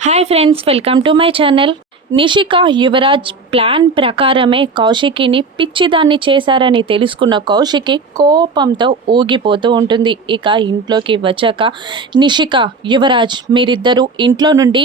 Hi friends welcome to my channel Nishika Yuvraj plan ప్రకారమే కౌశికిని పిచ్చిదాన్ని చేశారని తెలుసుకున్న కౌశికి కోపంతో ఊగిపోతూ ఉంటుంది. ఇక ఇంట్లోకి వచ్చాక నిషిక యువరాజ్ మీరిద్దరూ ఇంట్లో నుండి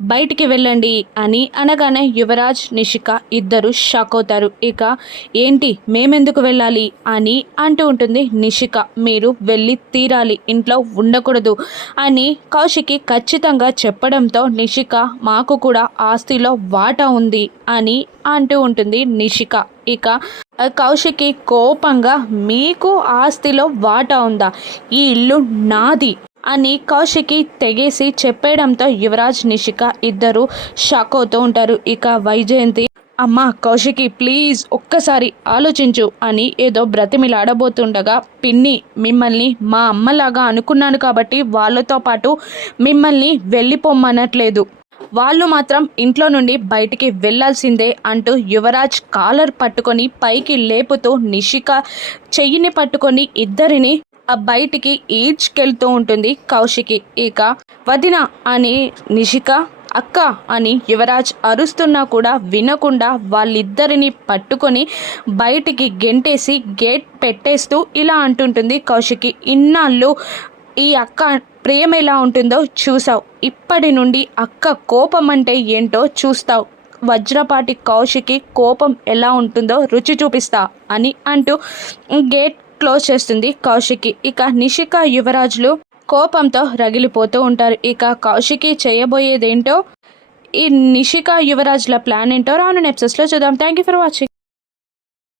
బయటికి వెళ్ళండి అని అనగానే యువరాజ్ నిషిక ఇద్దరు షాక్ అవుతారు. ఇక ఏంటి? మేమెందుకు వెళ్ళాలి? అని అంటూ ఉంటుంది నిషిక. మీరు వెళ్ళి తీరాలి. ఇంట్లో ఉండకూడదు అని కౌశికి ఖచ్చితంగా చెప్పడంతో నిషిక మాకు కూడా ఆస్తిలో వాటా ఉంది అని అంటూ ఉంటుంది నిషిక. ఇక కౌశికి కోపంగా మీకు ఆస్తిలో వాటా ఉందా? ఈ ఇల్లు నాది. అని కౌశికి తెగేసి చెప్పేయడంతో యువరాజ్ నిషిక ఇద్దరు షాక్ అవుతూ ఉంటారు. ఇక వైజయంతి అమ్మ కౌశికి ప్లీజ్ ఒక్కసారి ఆలోచించు అని ఏదో బ్రతిమిలాడబోతుండగా పిన్ని మిమ్మల్ని మా అమ్మలాగా అనుకున్నాను కాబట్టి వాళ్ళతో పాటు మిమ్మల్ని వెళ్ళిపోమ్మనట్లేదు. వాళ్ళు మాత్రం ఇంట్లో నుండి బయటికి వెళ్ళాల్సిందే అంటూ యువరాజ్ కాలర్ పట్టుకొని పైకి లేపుతూ నిషిక చెయ్యిని పట్టుకొని ఇద్దరిని బయటికి ఈడ్చుకెళ్తూ ఉంటుంది కౌశికి. ఇక వదిన అని నిషిక అక్క అని యువరాజ్ అరుస్తున్నా కూడా వినకుండా వాళ్ళిద్దరిని పట్టుకొని బయటికి గెంటేసి గేట్ పెట్టేస్తూ ఇలా అంటుంటుంది కౌశికి. ఇన్నాళ్ళు ఈ అక్క ప్రేమ ఎలా ఉంటుందో చూసావు ఇప్పటి నుండి అక్క కోపం అంటే ఏంటో చూస్తావు. వజ్రపాటి కౌశికి కోపం ఎలా ఉంటుందో రుచి చూపిస్తా అని అంటూ గేట్ క్లోజ్ చేస్తుంది కౌశికి ఇక నిషిక యువరాజులు కోపంతో రగిలిపోతూ ఉంటారు. ఇక కౌశికి చేయబోయేదేంటో ఈ నిషిక యువరాజుల ప్లాన్ ఏంటో రాను నెప్సెస్లో చూద్దాం. Thank you for watching